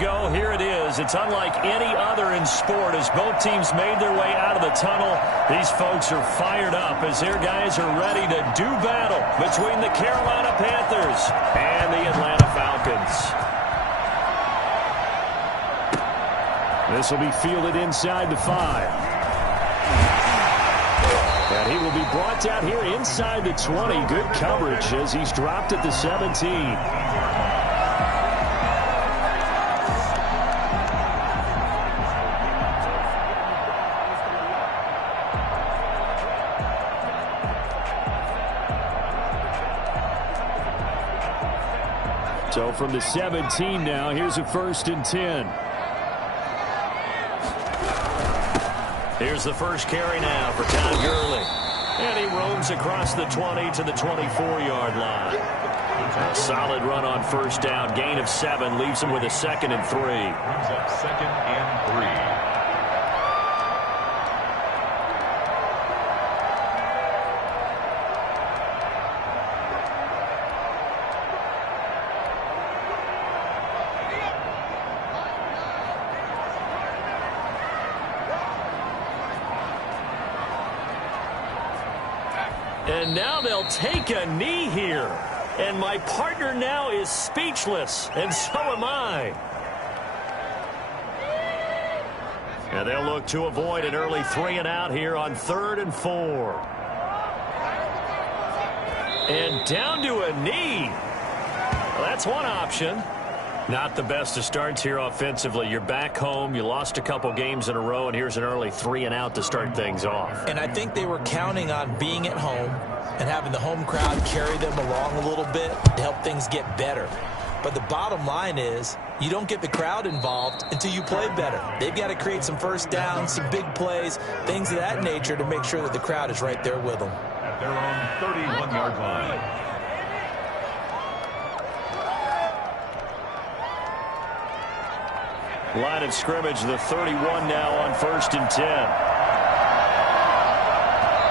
Go. Here it is. It's unlike any other in sport as both teams made their way out of the tunnel. These folks are fired up as their guys are ready to do battle between the Carolina Panthers and the Atlanta Falcons. This will be fielded inside the 5. And he will be brought down here inside the 20. Good coverage as he's dropped at the 17. So from the 17 now, here's a 1st and 10. Here's the first carry now for Todd Gurley. And he roams across the 20 to the 24-yard line. A solid run on 1st down. Gain of 7 leaves him with a 2nd and 3. Brings up 2nd and 3. And now they'll take a knee here. And my partner now is speechless, and so am I. And they'll look to avoid an early 3-and-out here on 3rd and 4. And down to a knee. Well, that's one option. Not the best of starts here offensively. You're back home. You lost a couple games in a row, and here's an early 3-and-out to start things off. And I think they were counting on being at home and having the home crowd carry them along a little bit to help things get better. But the bottom line is you don't get the crowd involved until you play better. They've got to create some 1st downs, some big plays, things of that nature to make sure that the crowd is right there with them. At their own 31-yard line. Line of scrimmage, the 31 now on 1st and 10.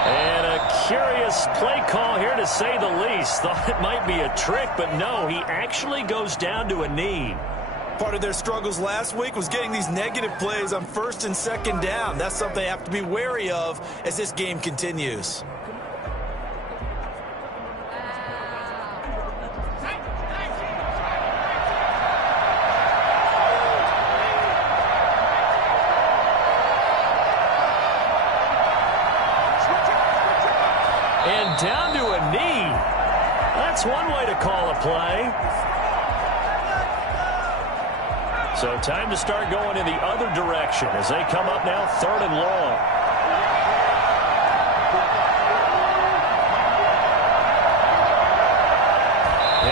And a curious play call here to say the least. Thought it might be a trick, but no, he actually goes down to a knee. Part of their struggles last week was getting these negative plays on 1st and 2nd down. That's something they have to be wary of as this game continues. And down to a knee. That's one way to call a play. So time to start going in the other direction as they come up now 3rd and long.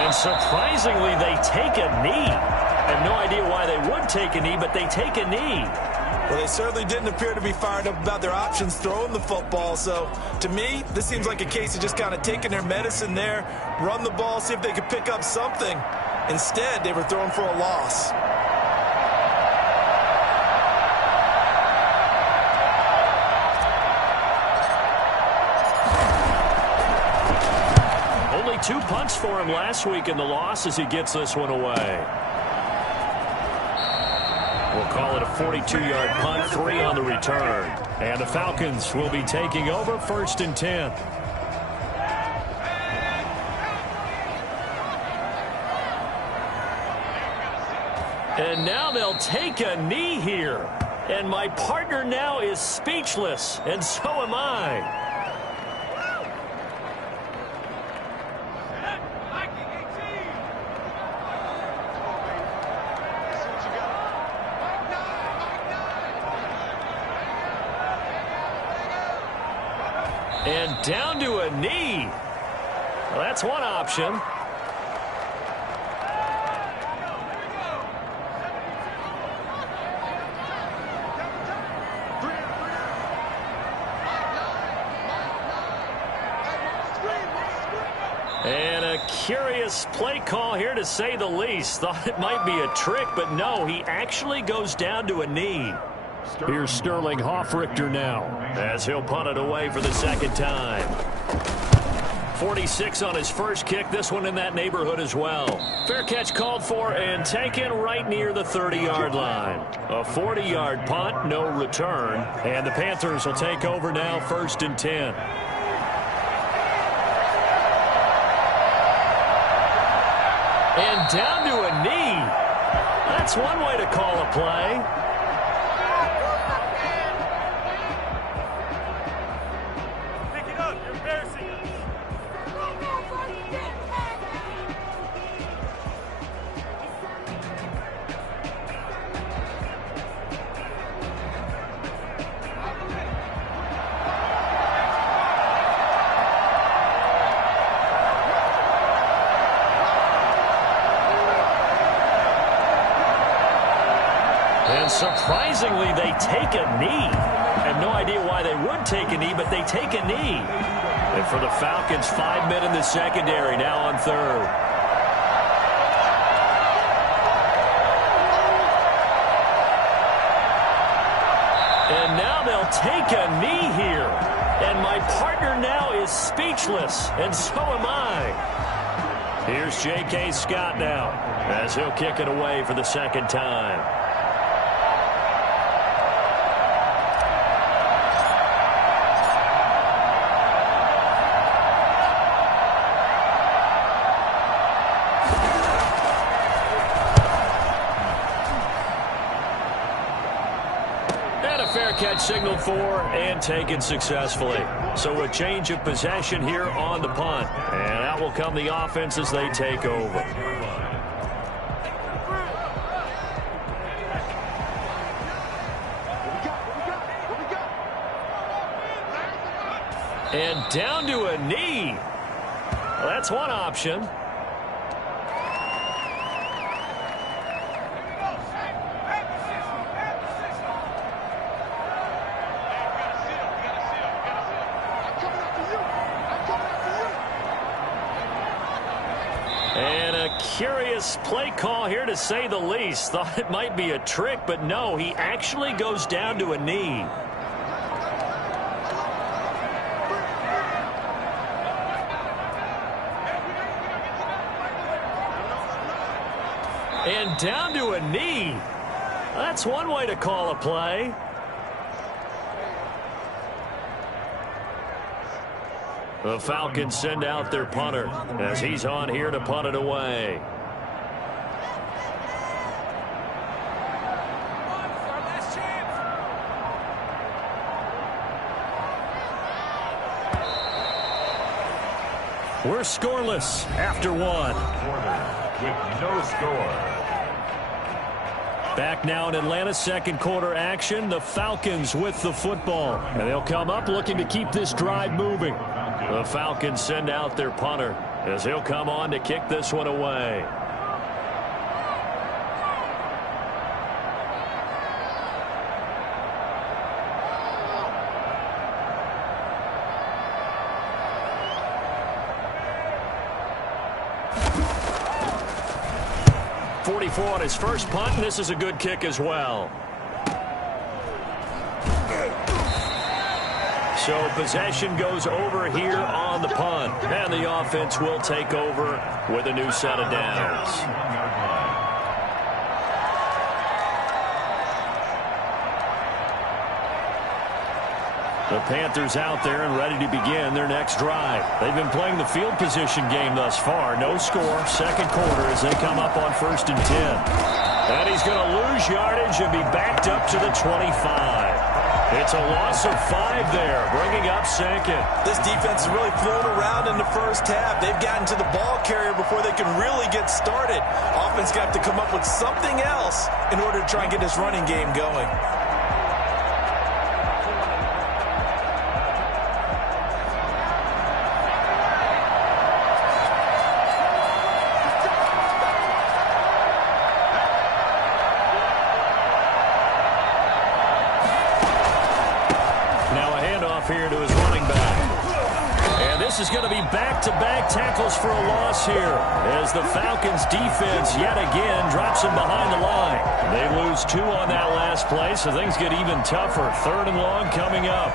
And surprisingly, they take a knee. I have no idea why they would take a knee, but they take a knee. Well, they certainly didn't appear to be fired up about their options throwing the football. So, to me, this seems like a case of just kind of taking their medicine there, run the ball, see if they could pick up something. Instead, they were throwing for a loss. Only 2 punts for him last week in the loss as he gets this one away. We'll call it a 42-yard punt, 3 on the return. And the Falcons will be taking over 1st and 10. And now they'll take a knee here. And my partner now is speechless, and so am I. And down to a knee. Well, that's one option. And a curious play call here to say the least. Thought it might be a trick, but no, he actually goes down to a knee. Here's Sterling Hoffrichter now as he'll punt it away for the 2nd time. 46 on his first kick. This one in that neighborhood as well. Fair catch called for and taken right near the 30-yard line. A 40-yard punt, no return. And the Panthers will take over now, 1st and 10. And down to a knee. That's one way to call a play. And surprisingly, they take a knee. I have no idea why they would take a knee, but they take a knee. And for the Falcons, 5 men in the secondary, now on 3rd. And now they'll take a knee here. And my partner now is speechless, and so am I. Here's J.K. Scott now, as he'll kick it away for the 2nd time. Fair catch signaled for and taken successfully. So a change of possession here on the punt. And out will come the offense as they take over. And down to a knee. Well, that's one option. And a curious play call here, to say the least. Thought it might be a trick, but no, he actually goes down to a knee. And down to a knee. That's one way to call a play. The Falcons send out their punter as he's on here to punt it away. We're scoreless after 1. With no score. Back now in Atlanta, 2nd quarter action. The Falcons with the football. And they'll come up looking to keep this drive moving. The Falcons send out their punter as he'll come on to kick this one away. .44 on his first punt, and this is a good kick as well. So possession goes over here on the punt. And the offense will take over with a new set of downs. The Panthers out there and ready to begin their next drive. They've been playing the field position game thus far. No score, 2nd quarter as they come up on 1st and 10. And he's going to lose yardage and be backed up to the 25. It's a loss of 5 there, bringing up 2nd. This defense is really thrown around in the first half. They've gotten to the ball carrier before they can really get started. Offense got to come up with something else in order to try and get this running game going. Here to his running back. And this is going to be back-to-back tackles for a loss here as the Falcons defense yet again drops him behind the line. They lose 2 on that last play, so things get even tougher. 3rd and long coming up.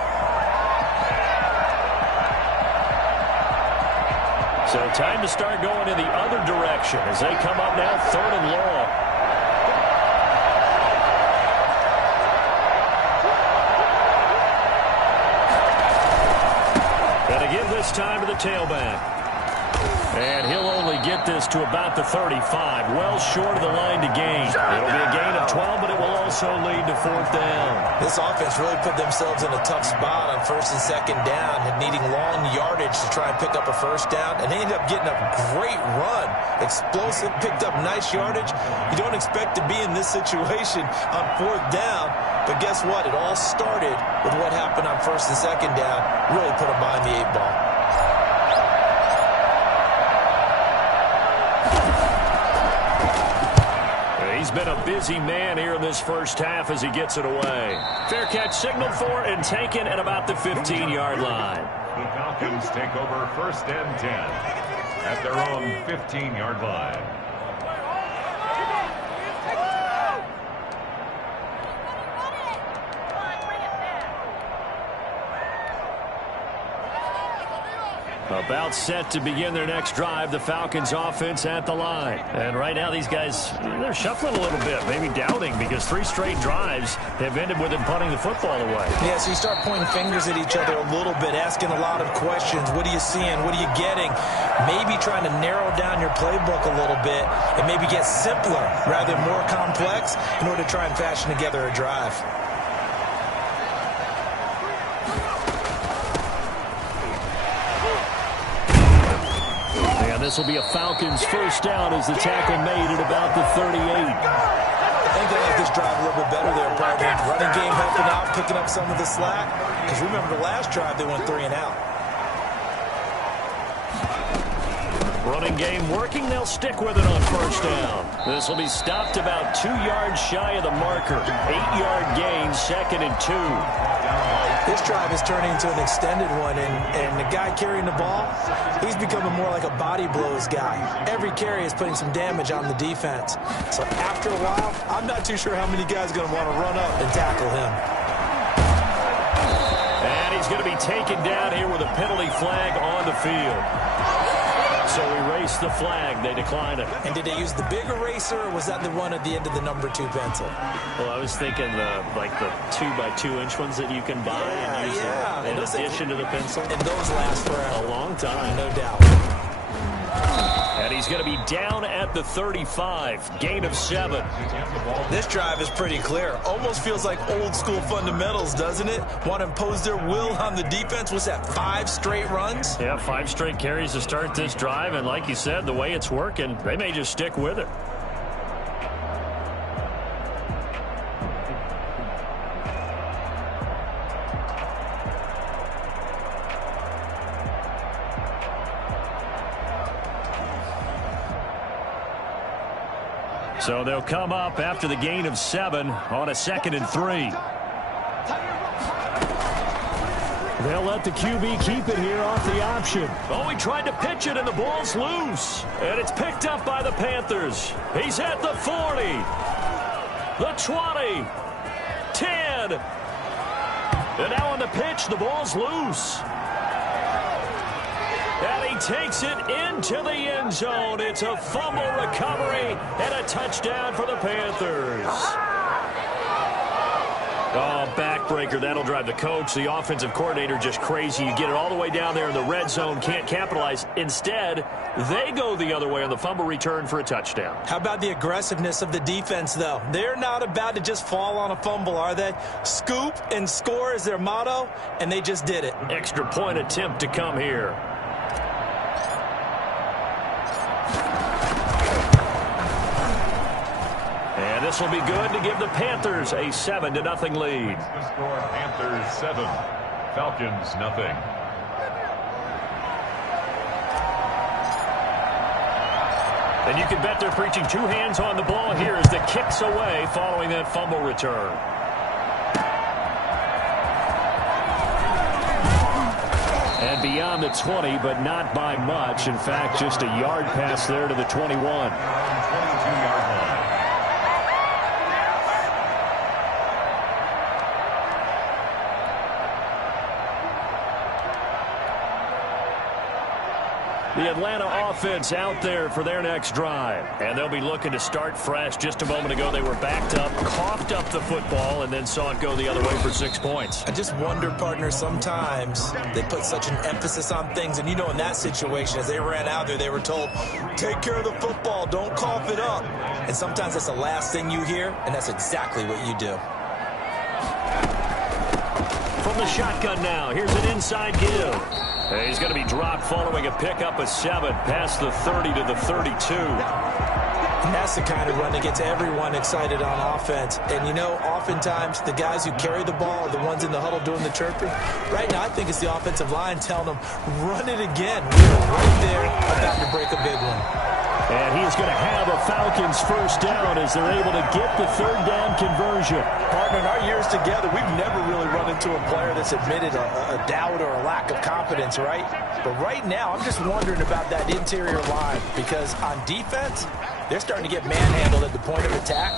So time to start going in the other direction as they come up now 3rd and long. And to give this time to the tailback. And he'll only get this to about the 35, well short of the line to gain. It'll be a gain of 12, but it will also lead to 4th down. This offense really put themselves in a tough spot on 1st and 2nd down, needing long yardage to try and pick up a 1st down, and they ended up getting a great run. Explosive, picked up nice yardage. You don't expect to be in this situation on 4th down, but guess what? It all started with what happened on 1st and 2nd down. Really put them behind the 8 ball. He's been a busy man here in this first half as he gets it away. Fair catch signaled for and taken at about the 15-yard line. The Falcons take over 1st and 10 at their own 15-yard line. About set to begin their next drive, the Falcons offense at the line. And right now these guys, they're shuffling a little bit, maybe doubting, because 3 straight drives have ended with them punting the football away. Yeah, so you start pointing fingers at each other a little bit, asking a lot of questions. What are you seeing? What are you getting? Maybe trying to narrow down your playbook a little bit and maybe get simpler rather than more complex in order to try and fashion together a drive. This will be a Falcons 1st down as the tackle made at about the 38. I think they like this drive a little bit better there, partner. Running game helping out, picking up some of the slack. Because remember the last drive, they went 3 and out. Running game working. They'll stick with it on 1st down. This will be stopped about 2 yards shy of the marker. 8-yard gain, 2nd and 2. This drive is turning into an extended one, and the guy carrying the ball, he's becoming more like a body blows guy. Every carry is putting some damage on the defense. So after a while, I'm not too sure how many guys are going to want to run up and tackle him. And he's going to be taken down here with a penalty flag on the field. So erase the flag. They decline it. And did they use the big eraser, or was that the one at the end of the number 2 pencil? Well, I was thinking like the 2x2-inch ones that you can buy and use in addition to the pencil. And those last forever. A long time. No doubt. And he's going to be down at the 35. Gain of 7. This drive is pretty clear. Almost feels like old school fundamentals, doesn't it? Want to impose their will on the defense. Was that 5 straight runs? Yeah, 5 straight carries to start this drive. And like you said, the way it's working, they may just stick with it. So they'll come up after the gain of 7 on a 2nd and 3. They'll let the QB keep it here off the option. Oh, he tried to pitch it, and the ball's loose. And it's picked up by the Panthers. He's at the 40, the 20, 10. And now on the pitch, the ball's loose. And he takes it into the end zone. It's a fumble recovery and a touchdown for the Panthers. Oh, backbreaker. That'll drive the coach, the offensive coordinator, just crazy. You get it all the way down there in the red zone, can't capitalize. Instead, they go the other way on the fumble return for a touchdown. How about the aggressiveness of the defense, though? They're not about to just fall on a fumble, are they? Scoop and score is their motto, and they just did it. Extra point attempt to come here. And this will be good to give the Panthers a 7-0 lead. The score, Panthers 7, Falcons nothing. And you can bet they're preaching 2 hands on the ball here as the kick's away following that fumble return. And beyond the 20, but not by much. In fact, just a yard pass there to the 21. 22-yard line. The Atlanta offense out there for their next drive. And they'll be looking to start fresh. Just a moment ago, they were backed up, coughed up the football, and then saw it go the other way for 6 points. I just wonder, partner, sometimes they put such an emphasis on things. And, you know, in that situation, as they ran out there, they were told, take care of the football, don't cough it up. And sometimes that's the last thing you hear, and that's exactly what you do. From the shotgun now, here's an inside give. He's going to be dropped following a pickup of 7 past the 30 to the 32. And that's the kind of run that gets everyone excited on offense. And, you know, oftentimes the guys who carry the ball are the ones in the huddle doing the chirping. Right now, I think it's the offensive line telling them, run it again. We're right there about to break a big one. And he is going to have a Falcons first down as they're able to get the third down conversion. Partner, in our years together, we've never really run into a player that's admitted a doubt or a lack of confidence, right? But right now, I'm just wondering about that interior line because on defense, they're starting to get manhandled at the point of attack.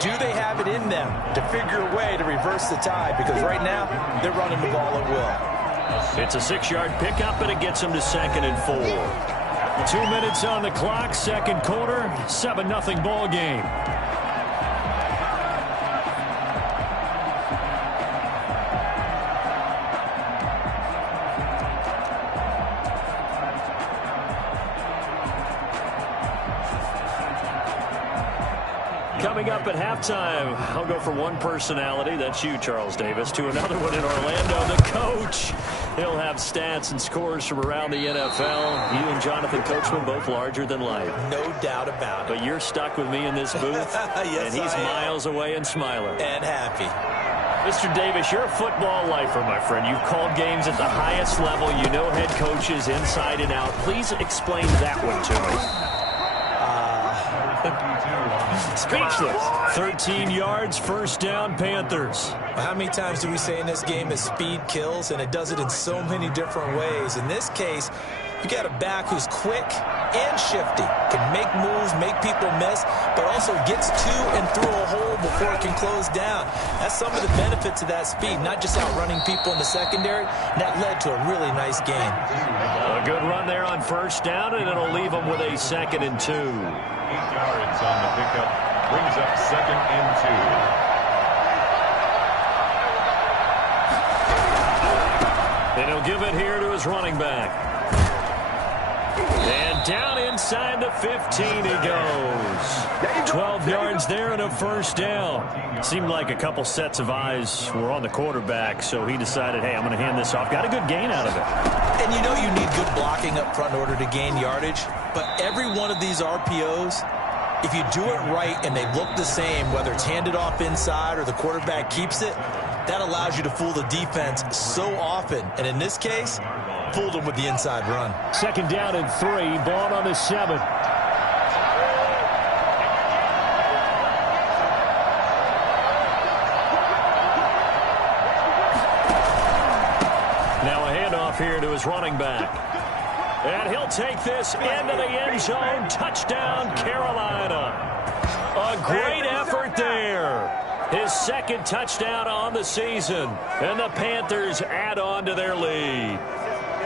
Do they have it in them to figure a way to reverse the tide? Because right now, they're running the ball at will. It's a 6-yard pickup, and it gets them to 2nd and 4. 2 minutes on the clock, second quarter, 7-0 ball game. Coming up at halftime, I'll go from one personality, that's you, Charles Davis, to another one in Orlando, the coach. He'll have stats and scores from around the NFL. You and Jonathan Coachman both larger than life. No doubt about it. But you're stuck with me in this booth, yes, and he's miles away and smiling. And happy. Mr. Davis, you're a football lifer, my friend. You've called games at the highest level. You know head coaches inside and out. Please explain that one to me. Speechless. 13 yards, first down, Panthers. How many times do we say in this game that speed kills, and it does it in so many different ways? In this case, you got a back who's quick and shifty, can make moves, make people miss, but also gets to and through a hole before it can close down. That's some of the benefits of that speed, not just outrunning people in the secondary. And that led to a really nice game. A good run there on first down, and it'll leave them with a 2nd and 2. 8 yards on the pickup, brings up 2nd and 2. And he'll give it here to his running back. And down inside the 15 he goes. 12 yards there and a first down. Seemed like a couple sets of eyes were on the quarterback, so he decided, hey, I'm going to hand this off. Got a good gain out of it. And you know you need good blocking up front in order to gain yardage, but every one of these RPOs, if you do it right and they look the same, whether it's handed off inside or the quarterback keeps it, that allows you to fool the defense so often. And in this case, fooled them with the inside run. 2nd down and 3, ball on the 7. Now a handoff here to his running back. And he'll take this into the end zone. Touchdown, Carolina. A great effort there. His 2nd touchdown on the season. And the Panthers add on to their lead.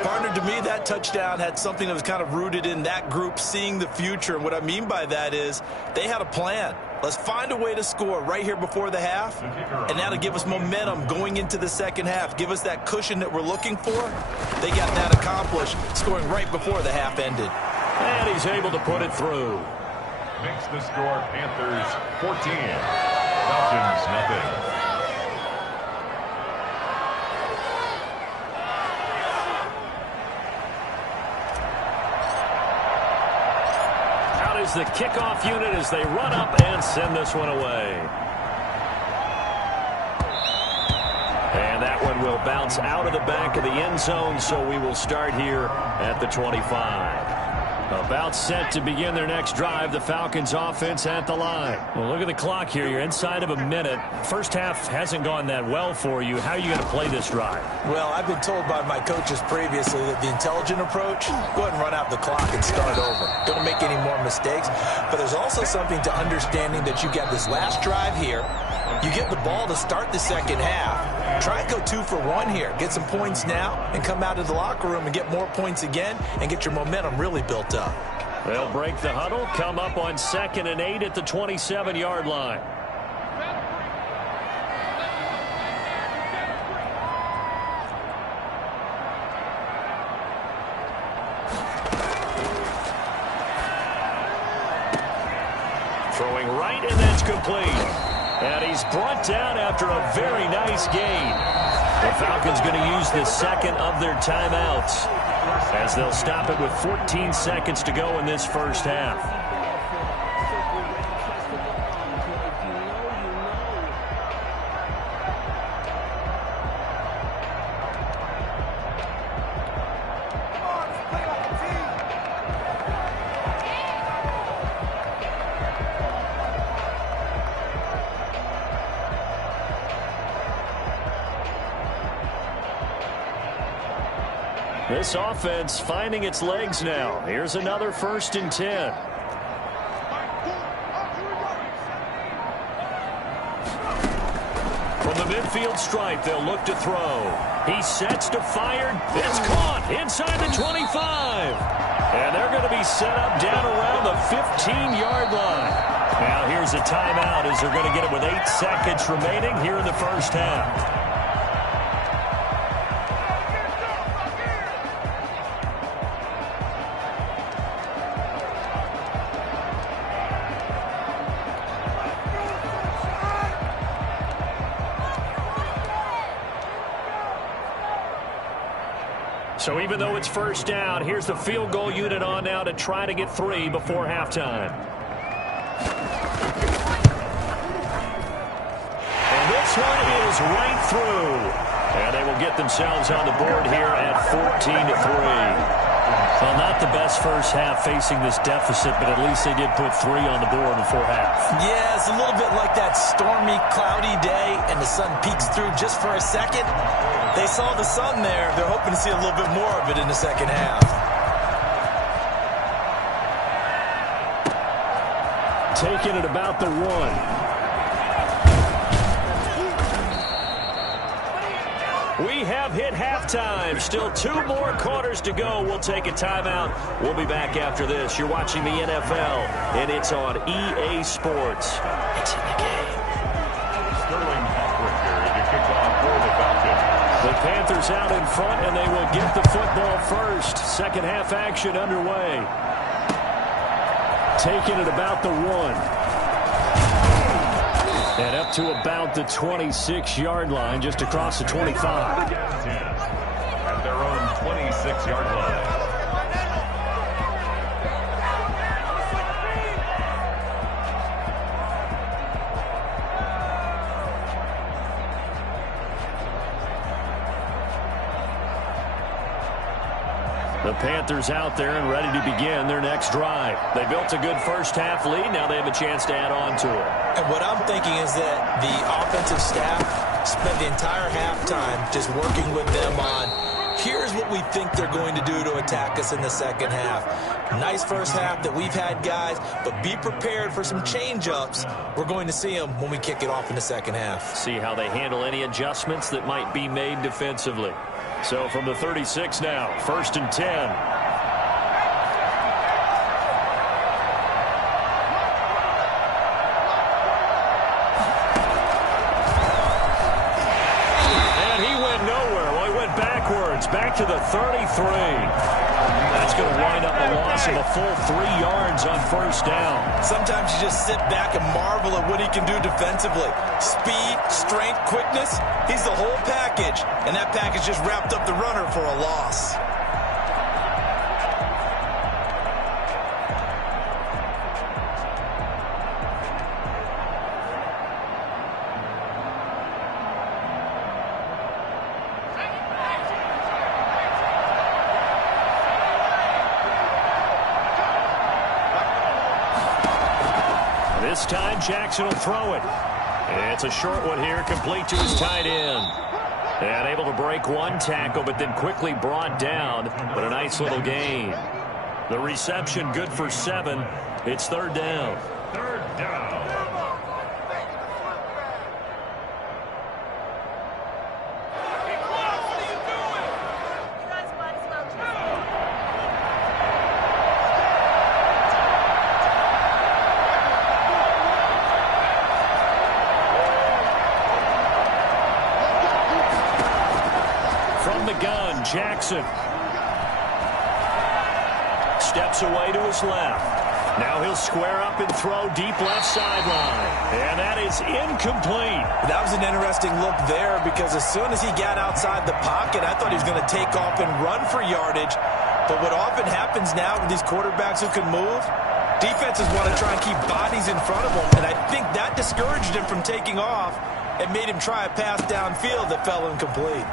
Partner, to me, that touchdown had something that was kind of rooted in that group seeing the future. And what I mean by that is they had a plan. Let's find a way to score right here before the half, and that'll give us momentum going into the second half. Give us that cushion that we're looking for. They got that accomplished, scoring right before the half ended. And he's able to put it through. Makes the score Panthers 14, Falcons nothing. Is the kickoff unit as they run up and send this one away. And that one will bounce out of the back of the end zone, so we will start here at the 25. About set to begin their next drive, the Falcons offense at the line. Well, look at the clock here. You're inside of a minute. First half hasn't gone that well for you. How are you going to play this drive? Well, I've been told by my coaches previously that the intelligent approach, go ahead and run out the clock and start over. Don't make any more mistakes. But there's also something to understanding that you got this last drive here, You get the ball to start the second half. Try and go 2 for 1 here. Get some points now and come out of the locker room and get more points again and get your momentum really built up. They'll break the huddle, come up on 2nd and 8 at the 27-yard line. Throwing right, and that's complete. And he's brought down after a very nice gain. The Falcons going to use the second of their timeouts, as they'll stop it with 14 seconds to go in this first half. This offense finding its legs now. Here's another 1st and 10. From the midfield stripe, they'll look to throw. He sets to fire. It's caught inside the 25. And they're going to be set up down around the 15-yard line. Now here's a timeout as they're going to get it with 8 seconds remaining here in the first half. So even though it's first down, here's the field goal unit on now to try to get 3 before halftime. And this one is right through. And they will get themselves on the board here at 14-3. Well, not the best first half facing this deficit, but at least they did put 3 on the board before half. Yeah, it's a little bit like that stormy, cloudy day, and the sun peeks through just for a second. They saw the sun there. They're hoping to see a little bit more of it in the second half. Taking it about the 1. We have hit halftime. Still 2 more quarters to go. We'll take a timeout. We'll be back after this. You're watching the NFL, and it's on EA Sports. It's in the game. Sterling Hopper to kick off for the Falcons. The Panthers out in front, and they will get the football first. Second half action underway. Taking it about the 1. And up to about the 26-yard line, just across the 25. At their own 26-yard line. The Panthers out there and ready to begin their next drive. They built a good first half lead. Now they have a chance to add on to it. And what I'm thinking is that the offensive staff spent the entire halftime just working with them on, here's what we think they're going to do to attack us in the second half. Nice first half that we've had, guys, but be prepared for some change-ups. We're going to see them when we kick it off in the second half. See how they handle any adjustments that might be made defensively. So from the 36 now, 1st and 10. And he went nowhere. Well, he went backwards, back to the 33. That's going to wind up a loss of a full 3 yards on first down. Sometimes you just sit back and marvel at what he can do defensively. Speed, strength, quickness, he's the whole package. And that package just wrapped up the runner for a loss. This time, Jackson will throw it. It's a short one here, complete to his tight end. And able to break one tackle, but then quickly brought down. But a nice little gain. The reception good for 7. It's 3rd down. 3rd down. Jackson. Steps away to his left. Now he'll square up and throw deep left sideline. And that is incomplete. That was an interesting look there because as soon as he got outside the pocket, I thought he was going to take off and run for yardage. But what often happens now with these quarterbacks who can move, defenses want to try and keep bodies in front of them. And I think that discouraged him from taking off and made him try a pass downfield that fell incomplete.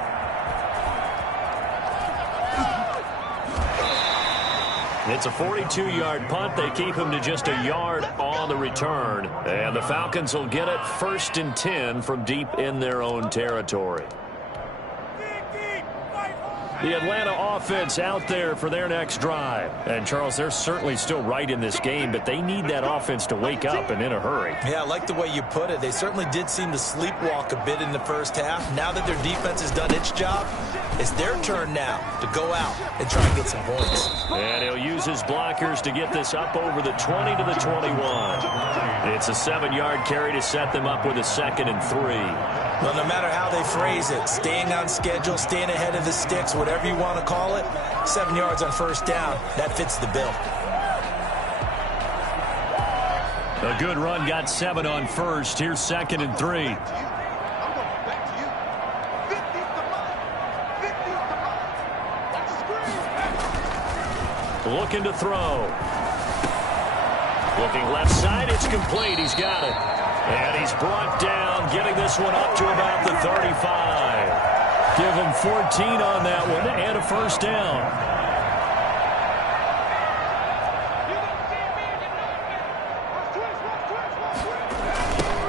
It's a 42-yard punt. They keep him to just a yard on the return. And the Falcons will get it 1st and 10 from deep in their own territory. The Atlanta offense out there for their next drive. And, Charles, they're certainly still right in this game, but they need that offense to wake up and in a hurry. Yeah, I like the way you put it. They certainly did seem to sleepwalk a bit in the first half. Now that their defense has done its job, it's their turn now to go out and try and get some points. And he'll use his blockers to get this up over the 20 to the 21. It's a 7-yard carry to set them up with a 2nd and 3. Well, no matter how they phrase it, staying on schedule, staying ahead of the sticks, whatever you want to call it, 7 yards on 1st down, that fits the bill. A good run got 7 on 1st. Here's 2nd and 3. Looking to throw. Looking left side, it's complete. He's got it. And he's brought down, getting this one up to about the 35. Give him 14 on that one and a 1st down.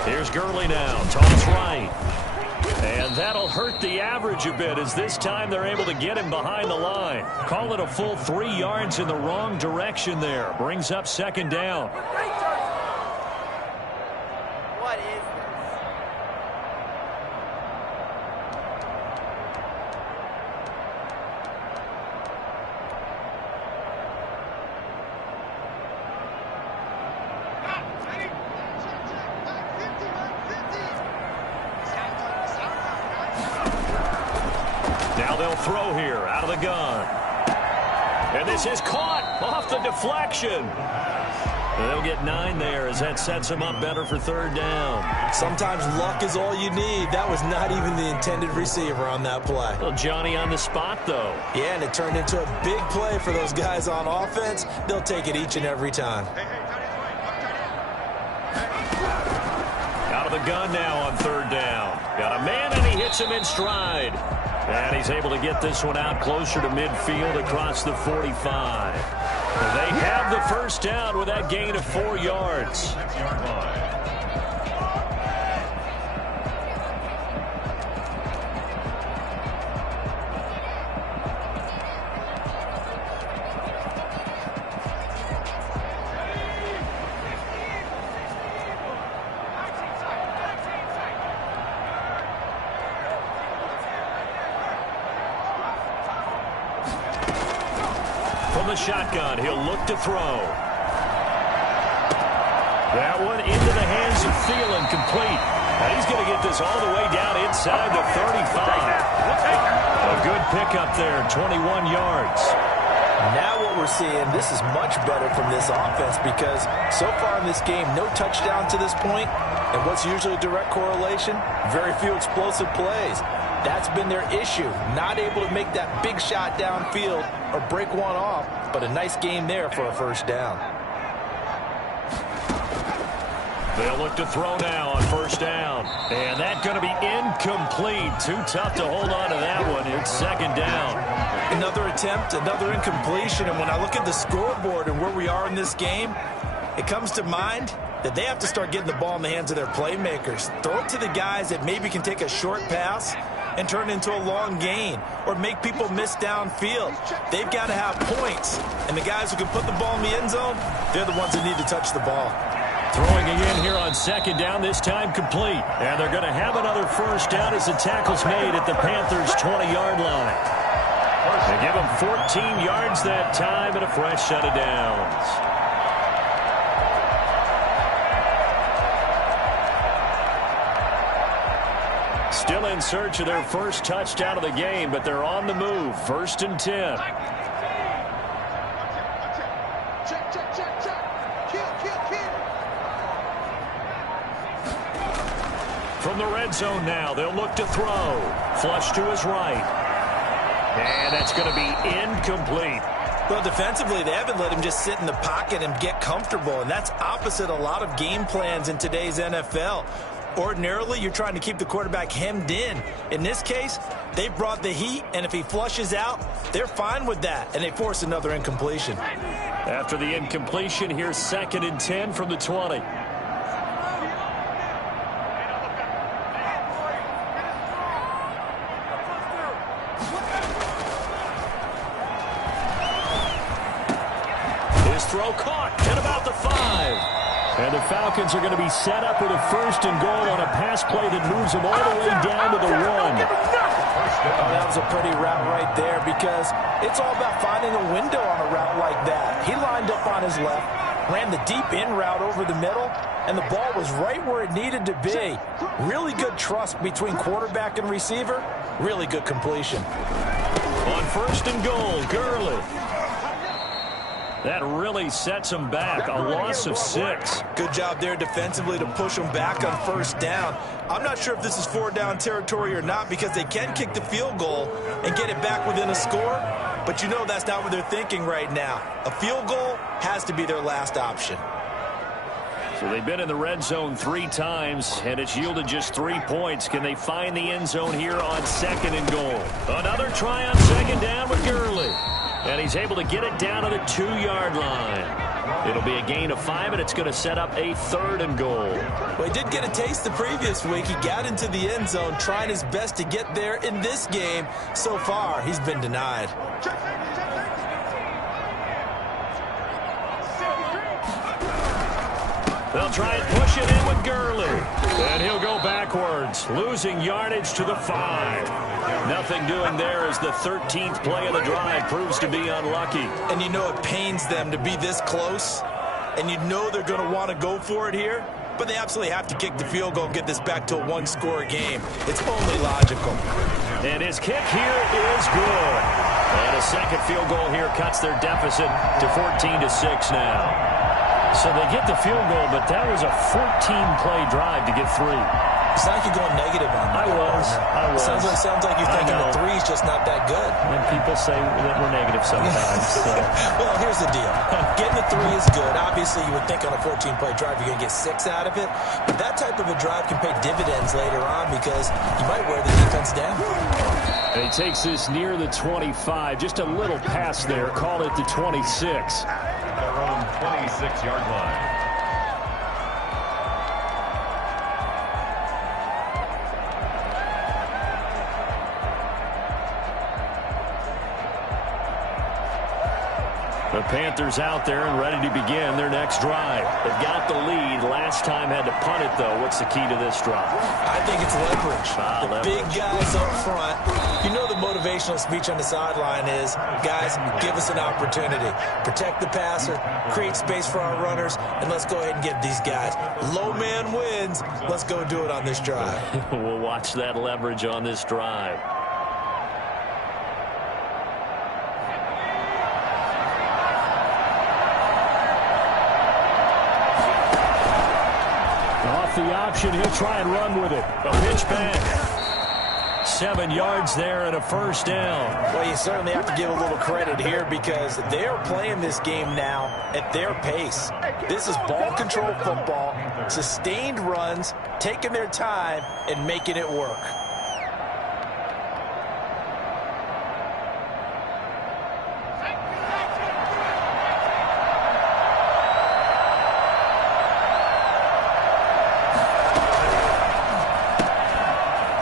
Here's Gurley now. Toss right. And that'll hurt the average a bit as this time they're able to get him behind the line. Call it a full 3 yards in the wrong direction there. Brings up 2nd down. What is this? Now they'll throw here out of the gun. And this is caught off the deflection. They'll get 9 there as that sets them up better for 3rd down. Sometimes luck is all you need. That was not even the intended receiver on that play. Well, Johnny on the spot, though. Yeah, and it turned into a big play for those guys on offense. They'll take it each and every time. Out of the gun now on 3rd down. Got a man, and he hits him in stride. And he's able to get this one out closer to midfield across the 45. They have the 1st down with that gain of 4 yards. From the shotgun, he'll look to throw. That one into the hands of Thielen, complete. And he's going to get this all the way down inside the 35. A good pickup there, 21 yards. Now what we're seeing, this is much better from this offense because so far in this game, no touchdown to this point. And what's usually a direct correlation? Very few explosive plays. That's been their issue. Not able to make that big shot downfield or break one off, but a nice game there for a 1st down. They'll look to throw now on 1st down. And that's going to be incomplete. Too tough to hold on to that one. It's 2nd down. Another attempt, another incompletion. And when I look at the scoreboard and where we are in this game, it comes to mind that they have to start getting the ball in the hands of their playmakers. Throw it to the guys that maybe can take a short pass and turn it into a long gain or make people miss downfield. They've got to have points. And the guys who can put the ball in the end zone, they're the ones that need to touch the ball. Throwing again here on 2nd down, this time complete. And they're going to have another 1st down as the tackle's made at the Panthers' 20-yard line. They give them 14 yards that time and a fresh set of downs. Still in search of their first touchdown of the game, but they're on the move. 1st and 10. From the red zone now, they'll look to throw. Flush to his right. And that's going to be incomplete. Well, defensively, they haven't let him just sit in the pocket and get comfortable, and that's opposite a lot of game plans in today's NFL. Ordinarily, you're trying to keep the quarterback hemmed in. In this case, they brought the heat, and if he flushes out, they're fine with that, and they force another incompletion. After the incompletion, here's 2nd and 10 from the 20. Throw caught at about the 5. And the Falcons are going to be set up with a 1st and goal on a pass play that moves them all the way down to the 1. Oh, that was a pretty route right there because it's all about finding a window on a route like that. He lined up on his left, ran the deep in route over the middle, and the ball was right where it needed to be. Really good trust between quarterback and receiver. Really good completion. On 1st and goal, Gurley. That really sets them back. A loss of 6. Good job there defensively to push them back on 1st down. I'm not sure if this is 4-down territory or not because they can kick the field goal and get it back within a score. But you know that's not what they're thinking right now. A field goal has to be their last option. So they've been in the red zone 3 times, and it's yielded just 3 points. Can they find the end zone here on 2nd and goal? Another try on 2nd down with Gurley. And he's able to get it down to the 2-yard line. It'll be a gain of 5, and it's going to set up a 3rd and goal. Well, he did get a taste the previous week. He got into the end zone, trying his best to get there in this game. So far, he's been denied. They'll try and push it in with Gurley. And he'll go backwards, losing yardage to the 5. Nothing doing there as the 13th play of the drive proves to be unlucky. And you know it pains them to be this close, and you know they're going to want to go for it here, but they absolutely have to kick the field goal and get this back to a 1-score game. It's only logical. And his kick here is good. And a second field goal here cuts their deficit to 14-6 now. So they get the field goal, but that was a 14-play drive to get 3. It's like you're going negative on that. I was. Sounds like you're thinking the 3's just not that good. And people say that we're negative sometimes. So. Well, here's the deal. Getting the 3 is good. Obviously, you would think on a 14-play drive you're going to get 6 out of it. But that type of a drive can pay dividends later on because you might wear the defense down. And he takes this near the 25. Just a little pass there. Call it the 26. Their own 26-yard line. The Panthers out there and ready to begin their next drive. They've got the lead. Last time had to punt it, though. What's the key to this drive? I think it's leverage. Big guys up front. You know the motivational speech on the sideline is, guys, give us an opportunity. Protect the passer, create space for our runners, and let's go ahead and get these guys. Low man wins. Let's go do it on this drive. We'll watch that leverage on this drive. The option, he'll try and run with it. A pitch back. 7 yards there and a 1st down. Well, you certainly have to give a little credit here because they're playing this game now at their pace. This is ball control football, sustained runs, taking their time and making it work.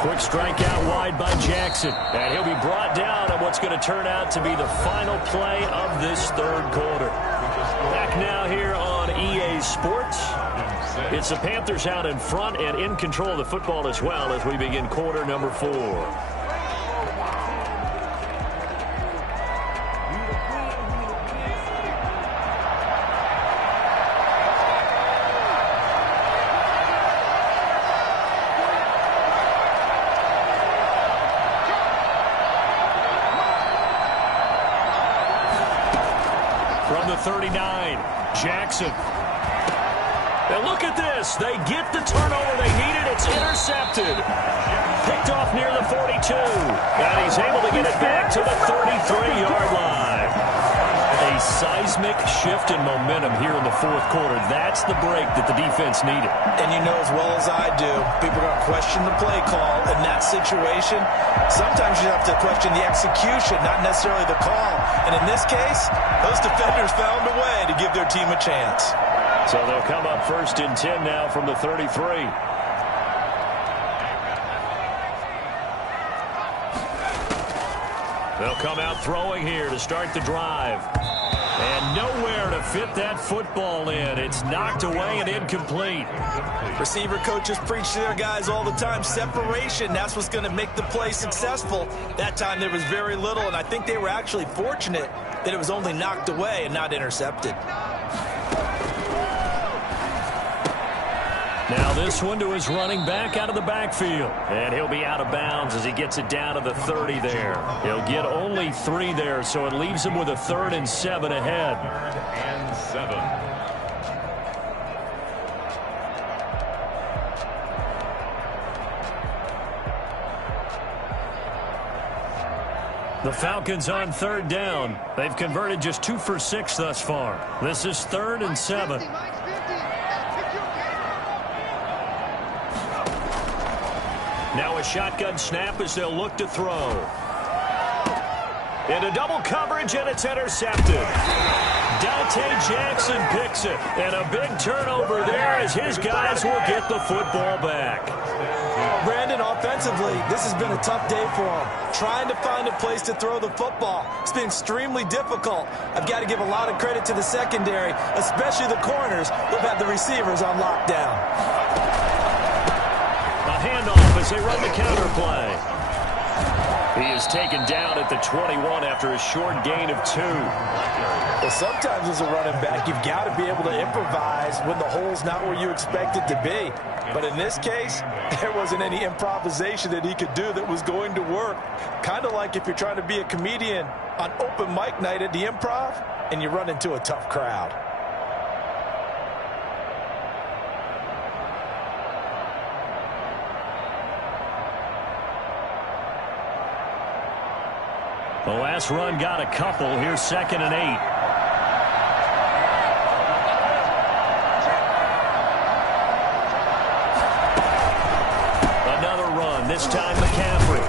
Quick strike out wide by Jackson. And he'll be brought down on what's going to turn out to be the final play of this 3rd quarter. Back now here on EA Sports. It's the Panthers out in front and in control of the football as well as we begin quarter number 4. 39. Jackson. And look at this. They get the turnover they needed. It's intercepted. Picked off near the 42. And he's able to get it back to the 33-yard line. A seismic shift in momentum here in the fourth quarter. That's the break that the defense needed. And you know as well as I do, people are going to question the play call in that situation. Sometimes you have to question the execution, not necessarily the call. And in this case, those defenders found a way to give their team a chance. So they'll come up 1st and 10 now from the 33. They'll come out throwing here to start the drive. And nowhere to fit that football in. It's knocked away and incomplete. Receiver coaches preach to their guys all the time. Separation, that's what's going to make the play successful. That time there was very little, and I think they were actually fortunate that it was only knocked away and not intercepted. Now this one to his running back out of the backfield. And he'll be out of bounds as he gets it down to the 30 there. He'll get only 3 there, so it leaves him with a 3rd and 7 ahead. 3rd and 7. The Falcons on 3rd down. They've converted just 2 for 6 thus far. This is 3rd and 7. Now a shotgun snap as they'll look to throw. Into double coverage, and it's intercepted. Dante Jackson picks it. And a big turnover there as his guys will get the football back. Brandon, offensively, this has been a tough day for him. Trying to find a place to throw the football. It's been extremely difficult. I've got to give a lot of credit to the secondary, especially the corners who've had the receivers on lockdown. Handoff as they run the counter play. He is taken down at the 21 after a short gain of 2. Well, sometimes as a running back, you've got to be able to improvise when the hole's not where you expect it to be. But in this case, there wasn't any improvisation that he could do that was going to work. Kind of like if you're trying to be a comedian on open mic night at the Improv and you run into a tough crowd. The last run got a couple. Here's 2nd and 8. Another run, this time McCaffrey.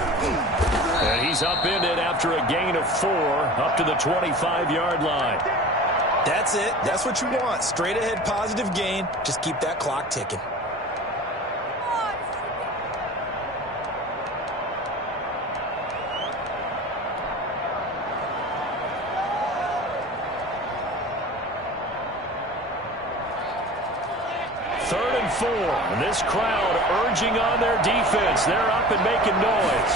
And he's upended after a gain of 4 up to the 25-yard line. That's it. That's what you want. Straight ahead positive gain. Just keep that clock ticking. And this crowd urging on their defense. They're up and making noise.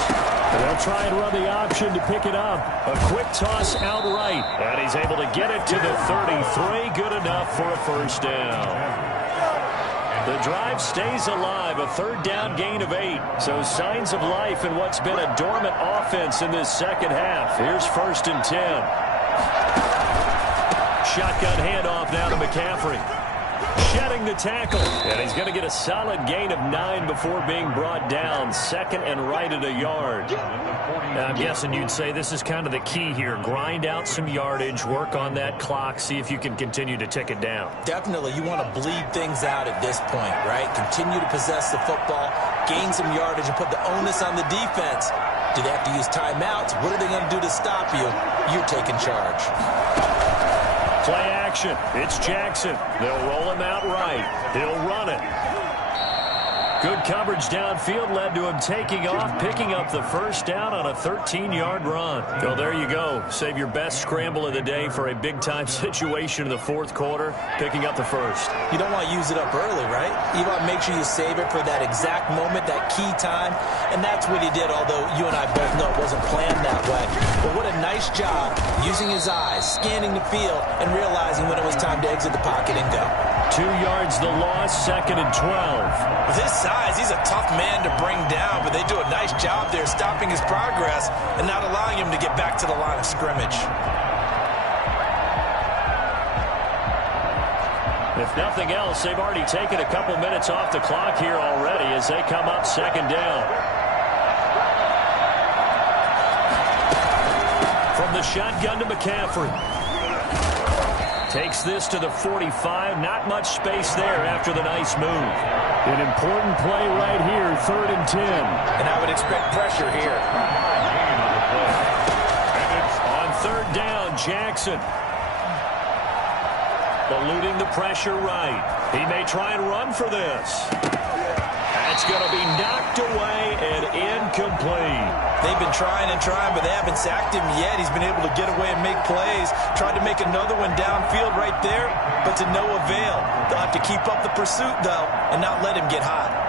And they'll try and run the option to pick it up. A quick toss outright. And he's able to get it to the 33. Good enough for a 1st down. The drive stays alive. A 3rd down gain of 8. So signs of life in what's been a dormant offense in this second half. Here's 1st and 10. Shotgun handoff now to McCaffrey. Shedding the tackle, and he's going to get a solid gain of 9 before being brought down. 2nd and right at a yard. Now, I'm guessing you'd say this is kind of the key here. Grind out some yardage, work on that clock, see if you can continue to tick it down. Definitely, you want to bleed things out at this point, right? Continue to possess the football, gain some yardage, and put the onus on the defense. Do they have to use timeouts? What are they going to do to stop you? You're taking charge. Play action. It's Jackson. They'll roll him out right. He'll run it. Good coverage downfield led to him taking off, picking up the 1st down on a 13-yard run. So there you go. Save your best scramble of the day for a big-time situation in the 4th quarter, picking up the 1st. You don't want to use it up early, right? You want to make sure you save it for that exact moment, that key time, and that's what he did, although you and I both know it wasn't planned that way. But what a nice job using his eyes, scanning the field, and realizing when it was time to exit the pocket and go. 2 yards the loss, 2nd and 12. With his size, he's a tough man to bring down, but they do a nice job there stopping his progress and not allowing him to get back to the line of scrimmage. If nothing else, they've already taken a couple minutes off the clock here already as they come up second down. From the shotgun to McCaffrey. Takes this to the 45. Not much space there after the nice move. An important play right here, 3rd and 10. And I would expect pressure here. And it's on 3rd down, Jackson. Eluding the pressure right. He may try and run for this. That's going to be knocked away and incomplete. They've been trying and trying, but they haven't sacked him yet. He's been able to get away and make plays. Tried to make another one downfield right there, but to no avail. They'll have to keep up the pursuit, though, and not let him get hot.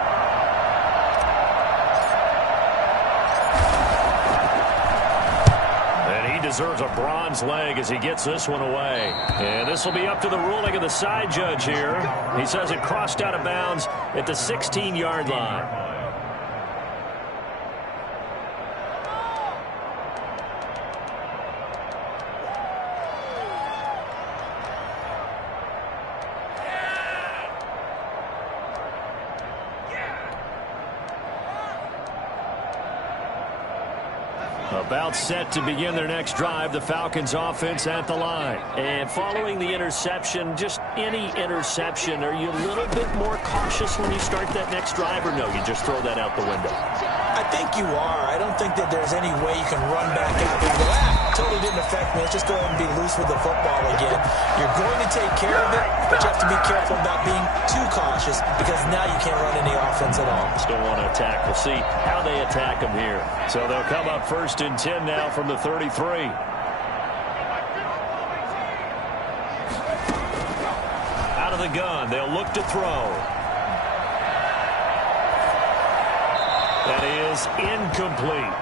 Deserves a bronze leg as he gets this one away. And this will be up to the ruling of the side judge here. He says it crossed out of bounds at the 16-yard line. About set to begin their next drive, the Falcons offense at the line. And following the interception, just any interception, are you a little bit more cautious when you start that next drive, or no, you just throw that out the window? I think you are. I don't think that there's any way you can run back out there and go, totally didn't affect me. Let's just go ahead and be loose with the football again. You're going to take care of it, but you have to be careful about being too cautious because now you can't run any offense at all. Still want to attack. We'll see how they attack them here. So they'll come up 1st and 10 now from the 33. Out of the gun, they'll look to throw. That is incomplete.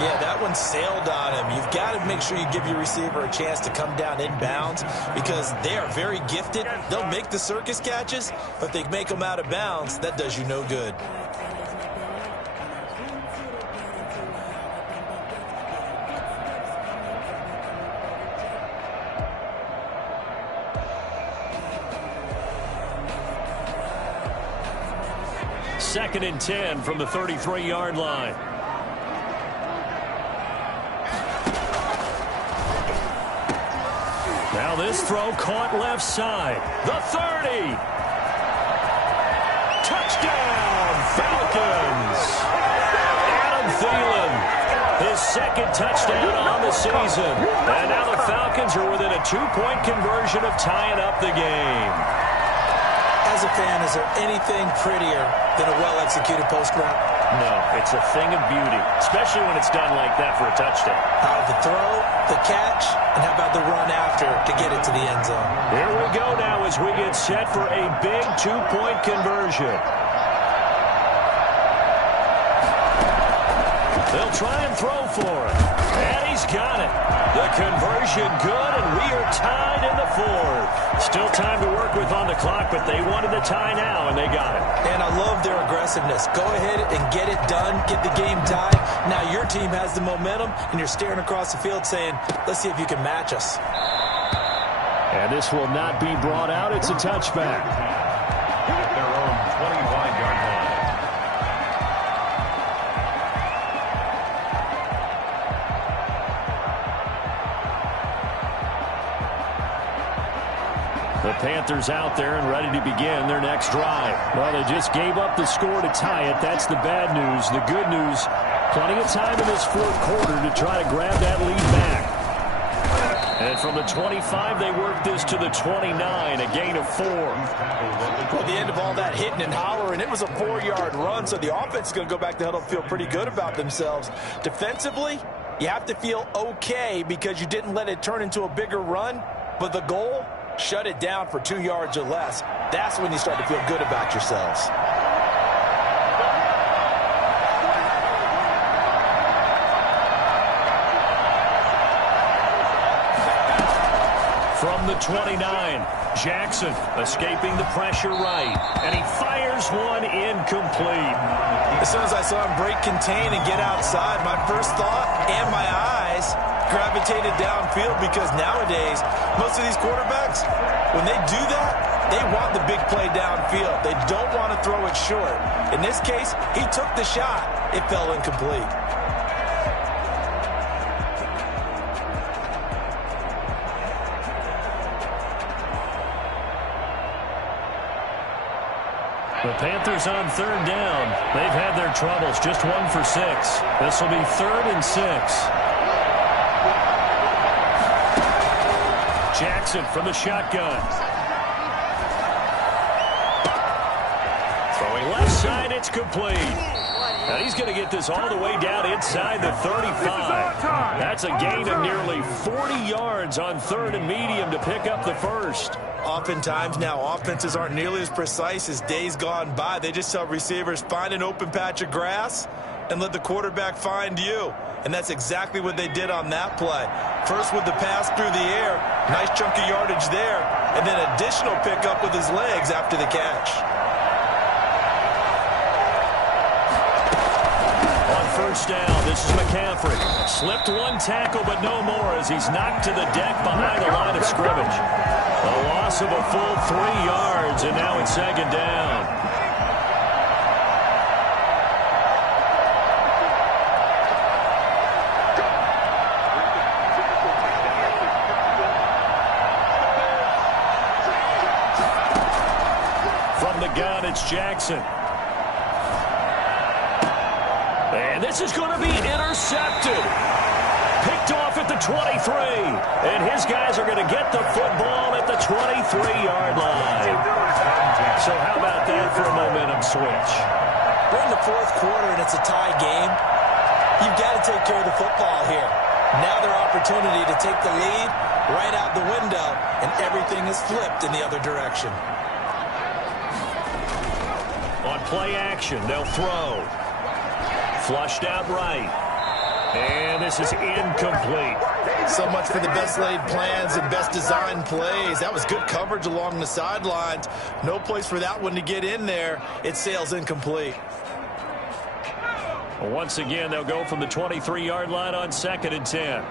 Yeah, that one sailed on him. You've got to make sure you give your receiver a chance to come down inbounds because they are very gifted. They'll make the circus catches, but they make them out of bounds. That does you no good. Second and 10 from the 33-yard line. Now this throw caught left side. The 30. Touchdown, Falcons. Adam Thielen, his second touchdown on the season. And now the Falcons are within a 2-point conversion of tying up the game. As a fan, is there anything prettier than a well-executed post route? No, it's a thing of beauty, especially when it's done like that for a touchdown. How about the throw, the catch, and how about the run after to get it to the end zone? Here we go now as we get set for a big 2-point conversion. They'll try and throw for it. And he's got it. The conversion good, and we are tied in the 4th. Still time to work with on the clock, but they wanted the tie now, and they got it. And I love their aggressiveness. Go ahead and get it done. Get the game tied. Now your team has the momentum, and you're staring across the field saying, let's see if you can match us. And this will not be brought out. It's a touchback. At their own 25-yard line. The Panthers out there and ready to begin their next drive. Well, they just gave up the score to tie it. That's the bad news. The good news, plenty of time in this 4th quarter to try to grab that lead back. And from the 25, they work this to the 29, a gain of 4. Well, the end of all that hitting and hollering, it was a 4-yard run, so the offense is going to go back to huddle, feel pretty good about themselves. Defensively, you have to feel okay because you didn't let it turn into a bigger run, but the goal, shut it down for 2 yards or less. That's when you start to feel good about yourselves. From the 29, Jackson escaping the pressure right, and he fires one incomplete. As soon as I saw him break contain and get outside, my first thought and my eyes gravitated downfield because nowadays, most of these quarterbacks, when they do that, They want the big play downfield. They don't want to throw it short. In this case, he took the shot. It fell incomplete. The Panthers on third down. They've had their troubles. Just 1 for 6. This will be 3rd and 6. Jackson from the shotgun. Throwing left side, it's complete. Now he's going to get this all the way down inside the 35. That's a gain of nearly 40 yards on 3rd and medium to pick up the first. Oftentimes now, offenses aren't nearly as precise as days gone by. They just tell receivers, find an open patch of grass and let the quarterback find you. And that's exactly what they did on that play. First with the pass through the air, nice chunk of yardage there, and then additional pickup with his legs after the catch. On first down, this is McCaffrey. Slipped one tackle, but no more as he's knocked to the deck behind the line of scrimmage. A loss of a full 3 yards, and now it's 2nd down. From the gun, it's Jackson. And this is going to be intercepted. Picked off at the 23. And his guys are going to get the football at the 23-yard line. So how about that for a momentum switch? We're in the 4th quarter and it's a tie game. You've got to take care of the football here. Now their opportunity to take the lead right out the window, and everything is flipped in the other direction. On play action, they'll throw. Flushed out right. And this is incomplete. So much for the best laid plans and best designed plays. That was good coverage along the sidelines. No place for that one to get in there. It sails incomplete. Once again, they'll go from the 23-yard line on 2nd and 10.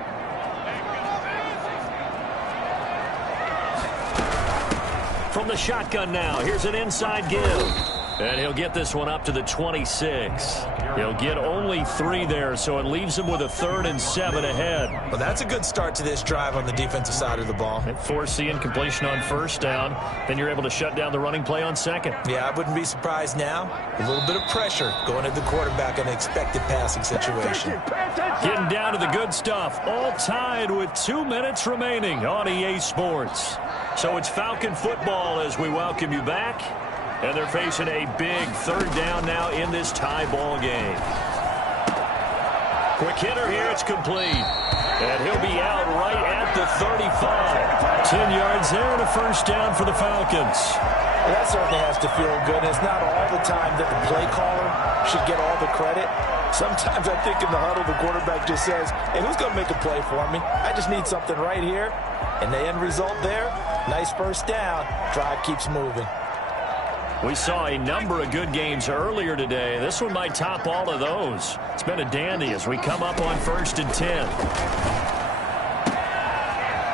From the shotgun now, here's an inside give. And he'll get this one up to the 26. He'll get only 3 there, so it leaves him with a 3rd and 7 ahead. Well, that's a good start to this drive on the defensive side of the ball. It forced the incompletion on first down. Then you're able to shut down the running play on 2nd. Yeah, I wouldn't be surprised now. A little bit of pressure going at the quarterback in an expected passing situation. Getting down to the good stuff. All tied with 2 minutes remaining on EA Sports. So it's Falcon football as we welcome you back. And they're facing a big 3rd down now in this tie ball game. Quick hitter here, it's complete. And he'll be out right at the 35. 10 yards there and a first down for the Falcons. Well, that certainly has to feel good. It's not all the time that the play caller should get all the credit. Sometimes I think in the huddle, the quarterback just says, hey, who's going to make a play for me? I just need something right here. And the end result there, nice first down. Drive keeps moving. We saw a number of good games earlier today. This one might top all of those. It's been a dandy as we come up on 1st and 10.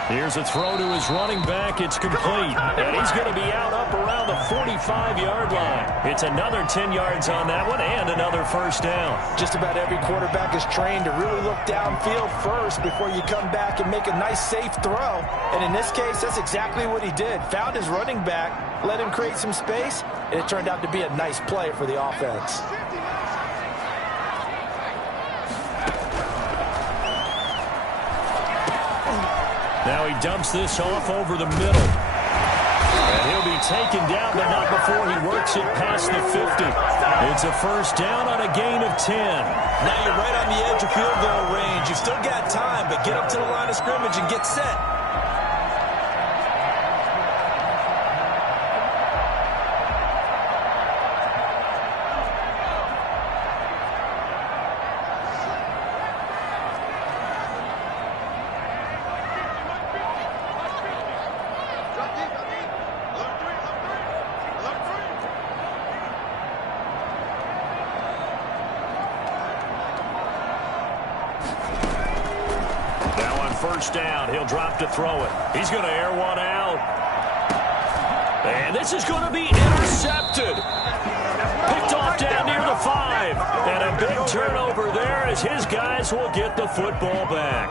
Here's a throw to his running back. It's complete. And he's going to be out up around the 45-yard line. It's another 10 yards on that one and another first down. Just about every quarterback is trained to really look downfield first before you come back and make a nice, safe throw. And in this case, that's exactly what he did. Found his running back, let him create some space, and it turned out to be a nice play for the offense. Now he dumps this off over the middle. And he'll be taken down, but not before he works it past the 50. It's a first down on a gain of 10. Now you're right on the edge of field goal range. You've still got time, but get up to the line of scrimmage and get set. First down, he'll drop to throw it. He's going to air one out. And this is going to be intercepted. Picked off down near the 5. And a big turnover there as his guys will get the football back.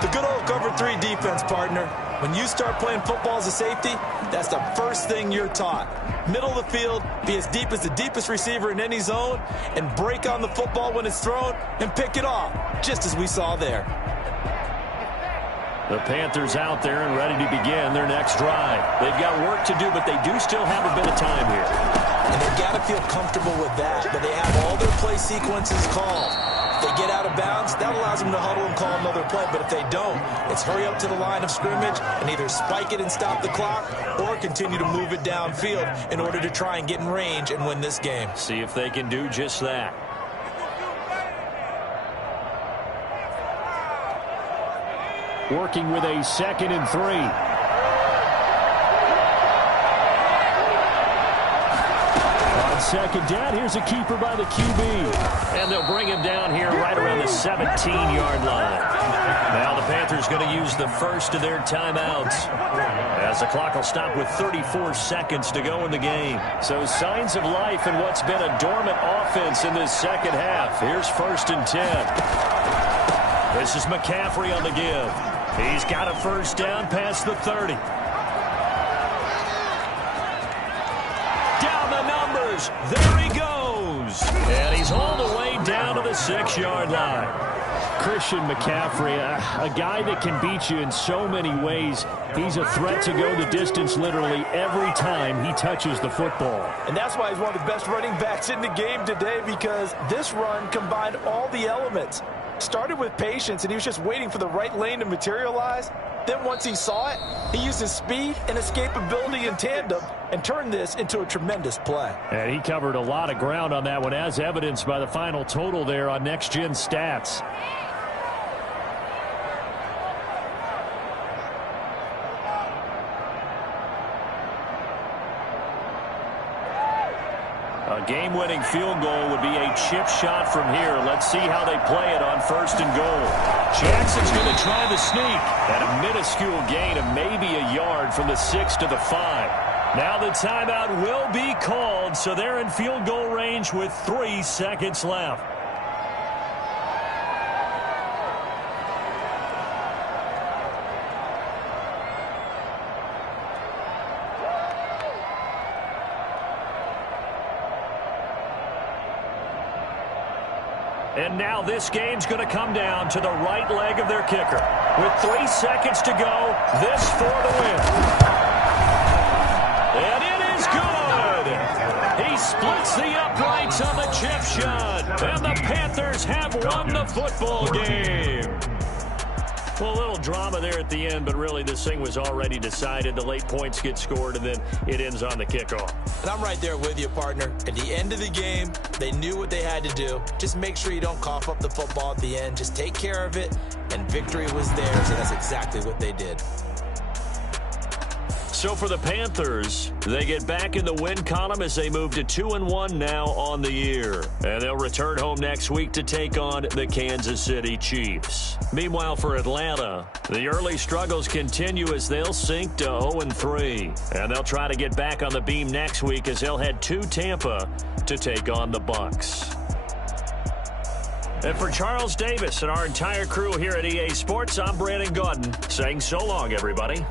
The good old cover 3 defense, partner. When you start playing football as a safety, that's the first thing you're taught. Middle of the field, be as deep as the deepest receiver in any zone, and break on the football when it's thrown and pick it off, just as we saw there. The Panthers out there and ready to begin their next drive. They've got work to do, but they do still have a bit of time here. And they've got to feel comfortable with that, but they have all their play sequences called. If they get out of bounds, that allows them to huddle and call another play. But if they don't, it's hurry up to the line of scrimmage and either spike it and stop the clock or continue to move it downfield in order to try and get in range and win this game. See if they can do just that. Working with a 2nd and 3. On 2nd down, here's a keeper by the QB. And they'll bring him down here right around the 17-yard line. Now the Panthers going to use the first of their timeouts, as the clock will stop with 34 seconds to go in the game. So signs of life in what's been a dormant offense in this second half. Here's 1st and 10. This is McCaffrey on the give. He's got a first down past the 30. Down the numbers. There he goes. And he's all the way down to the 6-yard line. Christian McCaffrey, a guy that can beat you in so many ways. He's a threat to go the distance literally every time he touches the football. And that's why he's one of the best running backs in the game today, because this run combined all the elements. Started with patience, and he was just waiting for the right lane to materialize. Then once he saw it, he used his speed and escapability in tandem and turned this into a tremendous play. And he covered a lot of ground on that one, as evidenced by the final total there on Next Gen Stats. A game-winning field goal would be a chip shot from here. Let's see how they play it on 1st and goal. Jackson's going to try the sneak. And a minuscule gain of maybe a yard from the 6 to the 5. Now the timeout will be called, so they're in field goal range with 3 seconds left. And now this game's going to come down to the right leg of their kicker. With 3 seconds to go, this for the win. And it is good. He splits the uprights on the chip shot. And the Panthers have won the football game. Well, a little drama there at the end, but really this thing was already decided. The late points get scored, and then it ends on the kickoff. And I'm right there with you, partner. At the end of the game, they knew what they had to do. Just make sure you don't cough up the football at the end. Just take care of it, and victory was theirs, and that's exactly what they did. So for the Panthers, they get back in the win column as they move to 2-1 now on the year. And they'll return home next week to take on the Kansas City Chiefs. Meanwhile, for Atlanta, the early struggles continue as they'll sink to 0-3. And they'll try to get back on the beam next week as they'll head to Tampa to take on the Bucs. And for Charles Davis and our entire crew here at EA Sports, I'm Brandon Gaudin saying so long, everybody.